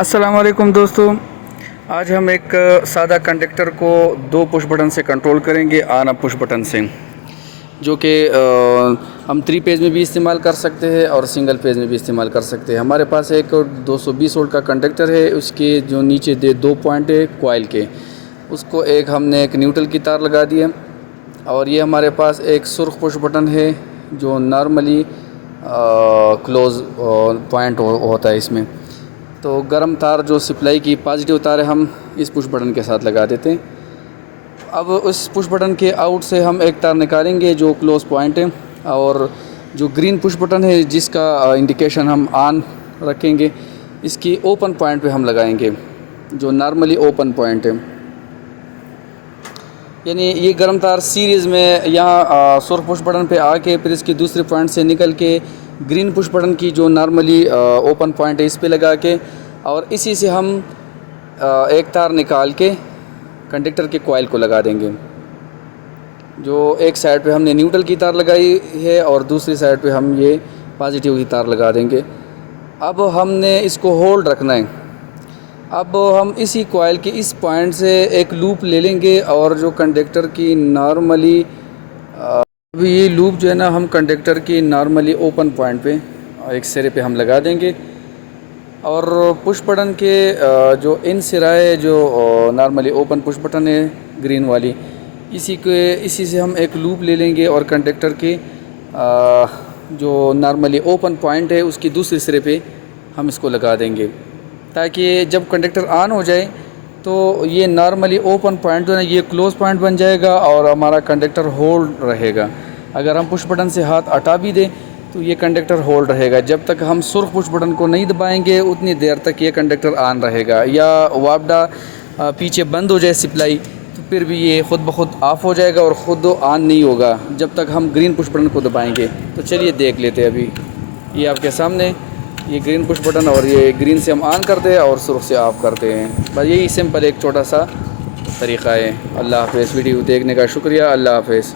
السلام علیکم دوستو، آج ہم ایک سادہ کنڈکٹر کو دو پش بٹن سے کنٹرول کریں گے، آن اپ پش بٹن سے، جو کہ ہم 3 پیج میں بھی استعمال کر سکتے ہیں اور سنگل پیج میں بھی استعمال کر سکتے ہیں۔ ہمارے پاس ایک 220 وولٹ کا کنڈکٹر ہے، اس کے جو نیچے 2 پوائنٹ ہے کوائل کے، اس کو ہم نے ایک نیوٹرل کی تار لگا دی ہے، اور یہ ہمارے پاس ایک سرخ پش بٹن ہے جو نارملی کلوز پوائنٹ ہوتا ہے اس میں۔ تو گرم تار جو سپلائی کی پازیٹیو تار ہے، ہم اس پش بٹن کے ساتھ لگا دیتے ہیں۔ اب اس پش بٹن کے آؤٹ سے ہم ایک تار نکالیں گے جو کلوز پوائنٹ ہے، اور جو گرین پش بٹن ہے جس کا انڈیکیشن ہم آن رکھیں گے، اس کی اوپن پوائنٹ پہ ہم لگائیں گے، جو نارملی اوپن پوائنٹ ہے۔ یعنی یہ گرم تار سیریز میں یہاں سرخ پش بٹن پہ آ کے پھر اس کی دوسرے پوائنٹ سے نکل کے گرین پش بٹن کی جو نارملی اوپن پوائنٹ ہے اس پہ لگا کے، اور اسی سے ہم ایک تار نکال کے کنڈکٹر کے کوائل کو لگا دیں گے۔ جو ایک سائڈ پہ ہم نے نیوٹرل کی تار لگائی ہے اور دوسری سائڈ پہ ہم یہ پازیٹیو کی تار لگا دیں گے۔ اب ہم نے اس کو ہولڈ رکھنا ہے۔ اب ہم اسی کوائل کے اس پوائنٹ سے ایک لوپ لے لیں گے، اور جو کنڈکٹر کی نارملی یہ لوپ جو ہے نا، ہم کنڈکٹر کی نارملی اوپن پوائنٹ پہ ایک سرے پہ ہم لگا دیں گے، اور پش بٹن کے جو ان سرائے جو نارملی اوپن پش بٹن ہے گرین والی، اسی سے ہم ایک لوپ لے لیں گے، اور کنڈکٹر کے جو نارملی اوپن پوائنٹ ہے اس کی دوسرے سرے پہ ہم اس کو لگا دیں گے، تاکہ جب کنڈکٹر آن ہو جائے تو یہ نارملی اوپن پوائنٹ جو ہے یہ کلوز پوائنٹ بن جائے گا، اور ہمارا کنڈکٹر ہولڈ رہے گا۔ اگر ہم پش بٹن سے ہاتھ ہٹا بھی دیں تو یہ کنڈکٹر ہولڈ رہے گا۔ جب تک ہم سرخ پش بٹن کو نہیں دبائیں گے اتنی دیر تک یہ کنڈکٹر آن رہے گا، یا وابڈا پیچھے بند ہو جائے سپلائی تو پھر بھی یہ خود بخود آف ہو جائے گا اور خود آن نہیں ہوگا جب تک ہم گرین پش بٹن کو دبائیں گے۔ تو چلیے دیکھ لیتے ہیں ابھی، یہ آپ کے سامنے یہ گرین پش بٹن، اور یہ گرین سے ہم آن کرتے ہیں اور سرخ سے آف کرتے ہیں۔ بس یہی سمپل ایک چھوٹا سا طریقہ ہے۔ اللہ حافظ، ویڈیو دیکھنے کا شکریہ، اللہ حافظ۔